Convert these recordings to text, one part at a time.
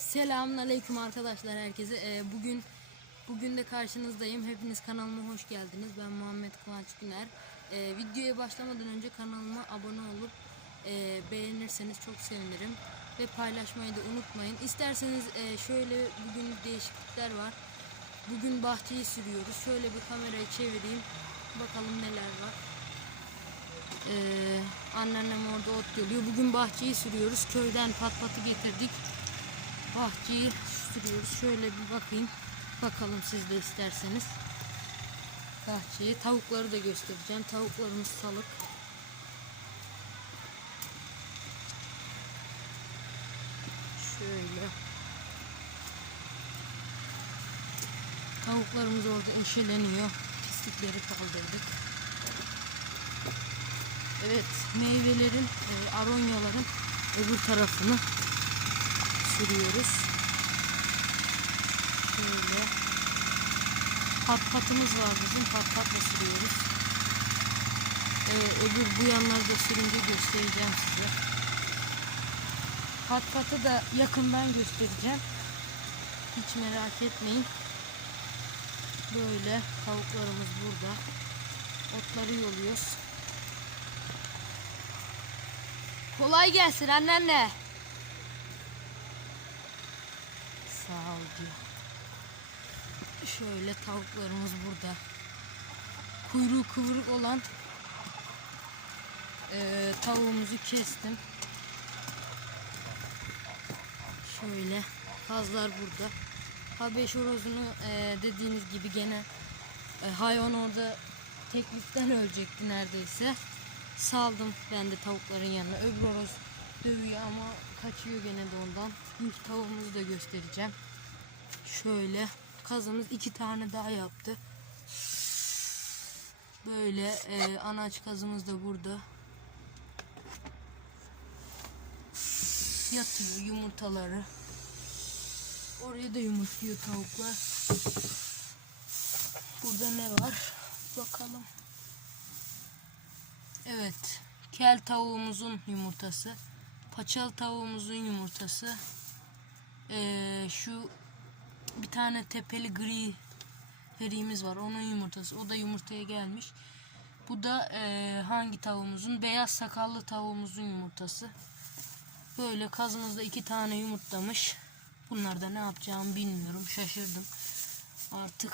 Selamünaleyküm arkadaşlar herkese. Ee, bugün bugün de karşınızdayım. Hepiniz kanalıma hoş geldiniz. Ben Muhammed Kıvanç Güner. Ee, videoya başlamadan önce kanalıma abone olup e, beğenirseniz çok sevinirim ve paylaşmayı da unutmayın. İsterseniz e, şöyle bugün değişiklikler var. Bugün bahçeyi sürüyoruz. Şöyle bir kamerayı çevireyim. Bakalım neler var. Ee, anneannem orada ot geliyor. Bugün bahçeyi sürüyoruz. Köyden pat patı getirdik bahçeyi sürüyoruz. Şöyle bir bakayım. Bakalım siz de isterseniz. Bahçeyi tavukları da göstereceğim. Tavuklarımız salık. Şöyle. Tavuklarımız orada eşeleniyor. Pislikleri kaldırdık. Evet, meyvelerin, e, aronyaların öbür tarafını sürüyoruz. Şöyle. Pat patımız var bizim. Pat patla sürüyoruz. Ee, öbür bu yanları da sürünce göstereceğim size. Pat patı da yakından göstereceğim. Hiç merak etmeyin. Böyle tavuklarımız burada. Otları yoluyoruz. Kolay gelsin anneanne. Sağ ol diyor. Şöyle tavuklarımız burada. Kuyruğu kıvırık olan eee, tavuğumuzu kestim. Şöyle kazlar burada. Habeş horozunu eee, dediğiniz gibi gene e, hayvan orada teklikten ölecekti neredeyse. Saldım ben de tavukların yanına. Öbür horoz dövüyor ama kaçıyor gene de ondan. İlk tavuğumuzu da göstereceğim. Şöyle kazımız iki tane daha yaptı. Böyle e, anaç kazımız da burada. Yatıyor yumurtaları. Oraya da yumurtluyor tavuklar. Burada ne var? Bakalım. Evet. Kel tavuğumuzun yumurtası. Paçalı tavuğumuzun yumurtası. Ee, şu bir tane tepeli gri herimiz var. Onun yumurtası. O da yumurtaya gelmiş. Bu da ee, hangi tavuğumuzun? Beyaz sakallı tavuğumuzun yumurtası. Böyle kazımızda iki tane yumurtlamış. Bunlarda ne yapacağımı bilmiyorum. Şaşırdım. Artık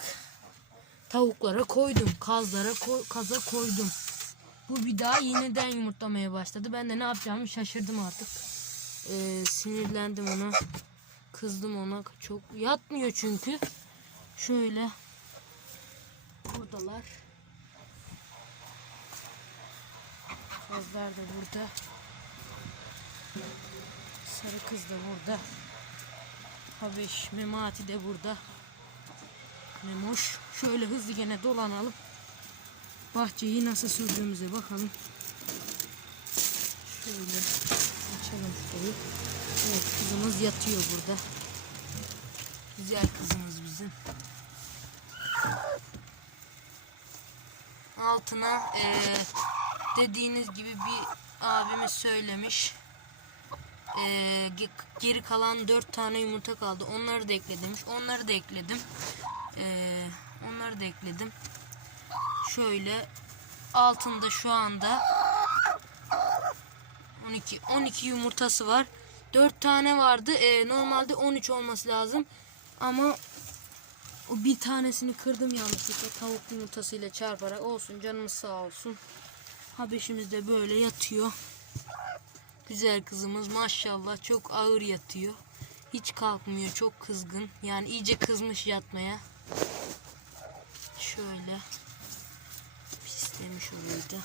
tavuklara koydum. Kazlara ko- kaza koydum. Bu bir daha yeniden yumurtlamaya başladı. Ben de ne yapacağımı şaşırdım artık. Ee, sinirlendim ona. Kızdım ona. Çok yatmıyor çünkü. Şöyle. Buradalar. Kazlar da burada. Sarı kız da burada. Habeş Memati de burada. Memoş. Şöyle hızlı gene dolanalım. Bahçeyi nasıl sürdüğümüze bakalım. Şöyle açalım şurayı. Evet kızımız yatıyor burada. Güzel kızımız bizim. Altına eee, dediğiniz gibi bir abimiz söylemiş. Ge- geri kalan dört tane yumurta kaldı. Onları da ekledim. Onları da ekledim. Eee, onları da ekledim. Şöyle altında şu anda 12 12 yumurtası var. 4 tane vardı. Ee, normalde 13 olması lazım. Ama o bir tanesini kırdım yanlışlıkla tavuk yumurtasıyla çarparak olsun canımız sağ olsun. Habeşimiz de böyle yatıyor. Güzel kızımız maşallah çok ağır yatıyor. Hiç kalkmıyor çok kızgın. Yani iyice kızmış yatmaya. Şöyle orayı da.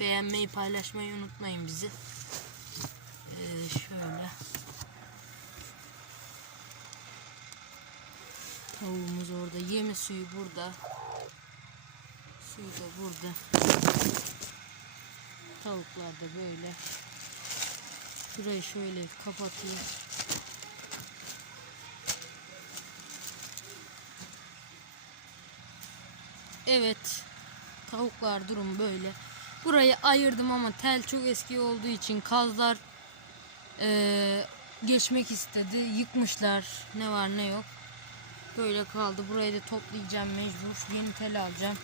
Beğenmeyi paylaşmayı unutmayın bizi. Ee, şöyle. Tavuğumuz orada. Yemi suyu burada. Suyu da burada. Tavuklar da böyle. Şurayı şöyle kapatayım. Evet. Tavuklar durum böyle. Burayı ayırdım ama tel çok eski olduğu için kazlar Ee, geçmek istedi. Yıkmışlar. Ne var ne yok. Böyle kaldı. Burayı da toplayacağım mecbur. Yeni tel alacağım.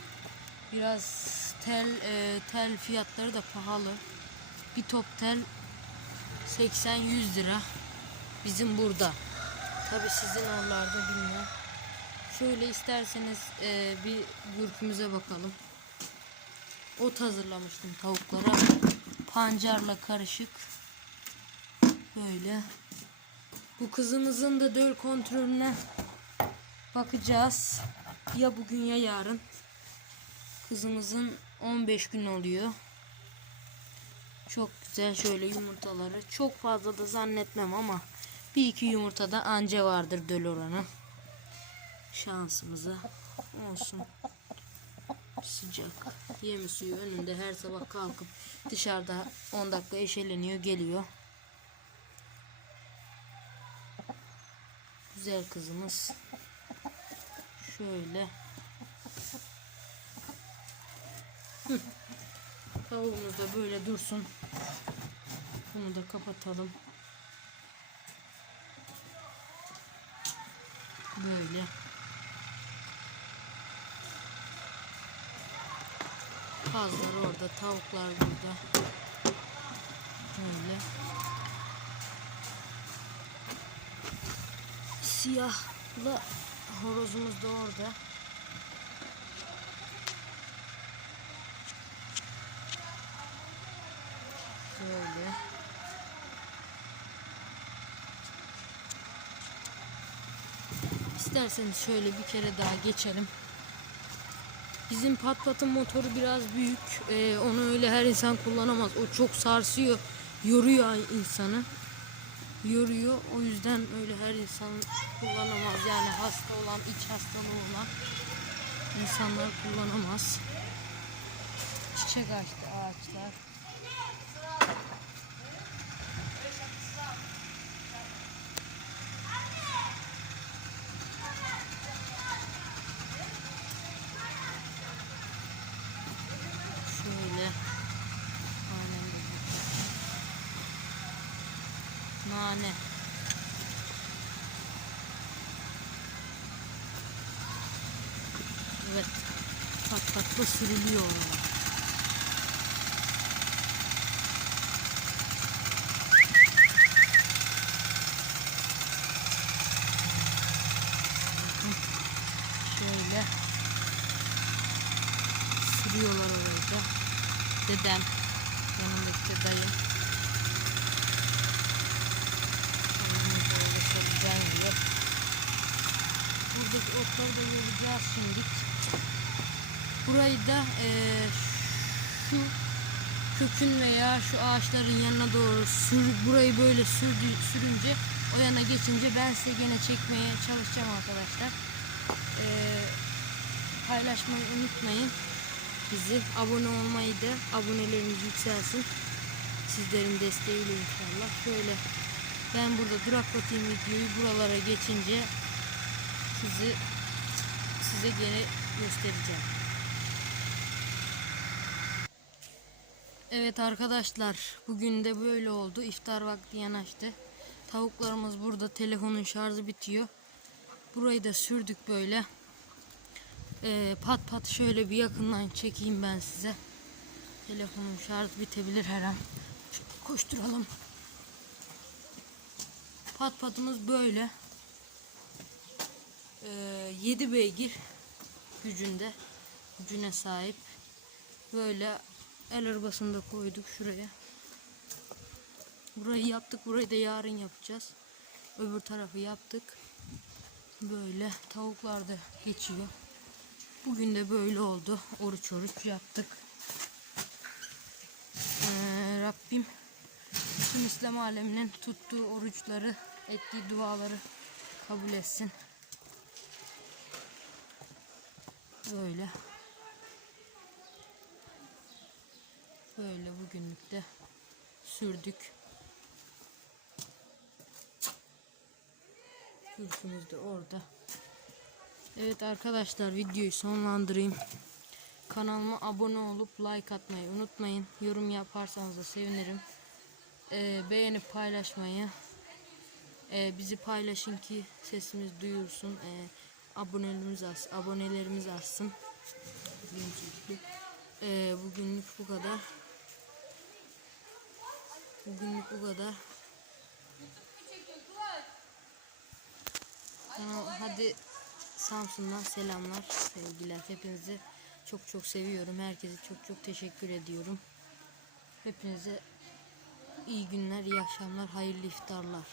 Biraz tel e, tel fiyatları da pahalı. Bir top tel 80-100 lira. Bizim burada. Tabi sizin oralarda bilmiyorum. Şöyle isterseniz e, bir gürkümüze bakalım. Ot hazırlamıştım tavuklara. Pancarla karışık. Böyle. Bu kızımızın da döl kontrolüne bakacağız. Ya bugün ya yarın. Kızımızın 15 gün oluyor. Çok güzel şöyle yumurtaları. Çok fazla da zannetmem ama bir iki yumurta da anca vardır döl oranı. Şansımıza olsun. Sıcak. Yemi suyu önünde her sabah kalkıp dışarıda 10 dakika eşeleniyor geliyor. Güzel kızımız. Şöyle. Hı. Tavuğumuz da böyle dursun. Bunu da kapatalım. Böyle. Kazlar orada, tavuklar burada. Böyle. Siyahlı horozumuz da orada. Böyle. İsterseniz şöyle bir kere daha geçelim. Bizim pat patın motoru biraz büyük. Ee, onu öyle her insan kullanamaz. O çok sarsıyor, yoruyor insanı. Yoruyor. O yüzden öyle her insan kullanamaz. Yani hasta olan, iç hastalığı olan insanlar kullanamaz. Çiçek açtı ağaçlar. Şöyle. Aynen böyle. Nane. Evet. Pat pat da sürülüyor oralar. Şöyle sürüyorlar orada. Dedem, yanındaki de dayım. Buradaki otları da göreceğiz şimdi. Burayı da eee, şu kökün veya şu ağaçların yanına doğru sür, burayı böyle sürdü, sürünce o yana geçince ben size gene çekmeye çalışacağım arkadaşlar. Eee paylaşmayı unutmayın bizi. Abone olmayı da abonelerimiz yükselsin. Sizlerin desteğiyle inşallah. Şöyle ben burada duraklatayım videoyu. Buralara geçince sizi size gene göstereceğim. Evet arkadaşlar bugün de böyle oldu. İftar vakti yanaştı. Tavuklarımız burada. Telefonun şarjı bitiyor. Burayı da sürdük böyle. Ee, pat pat şöyle bir yakından çekeyim ben size. Telefonun şarjı bitebilir her an. Koşturalım. Pat patımız böyle. Ee, 7 beygir gücünde gücüne sahip. Böyle el arabasını da koyduk şuraya. Burayı yaptık. Burayı da yarın yapacağız. Öbür tarafı yaptık. Böyle tavuklar da geçiyor. Bugün de böyle oldu. Oruç oruç yaptık. Ee, Rabbim tüm İslam aleminin tuttuğu oruçları, ettiği duaları kabul etsin. Böyle. Böyle bugünlük de sürdük. Kürsümüz de orada. Evet arkadaşlar videoyu sonlandırayım. Kanalıma abone olup like atmayı unutmayın. Yorum yaparsanız da sevinirim. e, beğenip paylaşmayı, e, bizi paylaşın ki sesimiz duyulsun. E, abonelerimiz az, abonelerimiz artsın. Benim çocuklu. E, bugünlük bu kadar. Bugünlük bu kadar. Tamam, hadi Samsun'dan selamlar, sevgiler. Hepinizi çok çok seviyorum. Herkese çok çok teşekkür ediyorum. Hepinize iyi günler, iyi akşamlar, hayırlı iftarlar.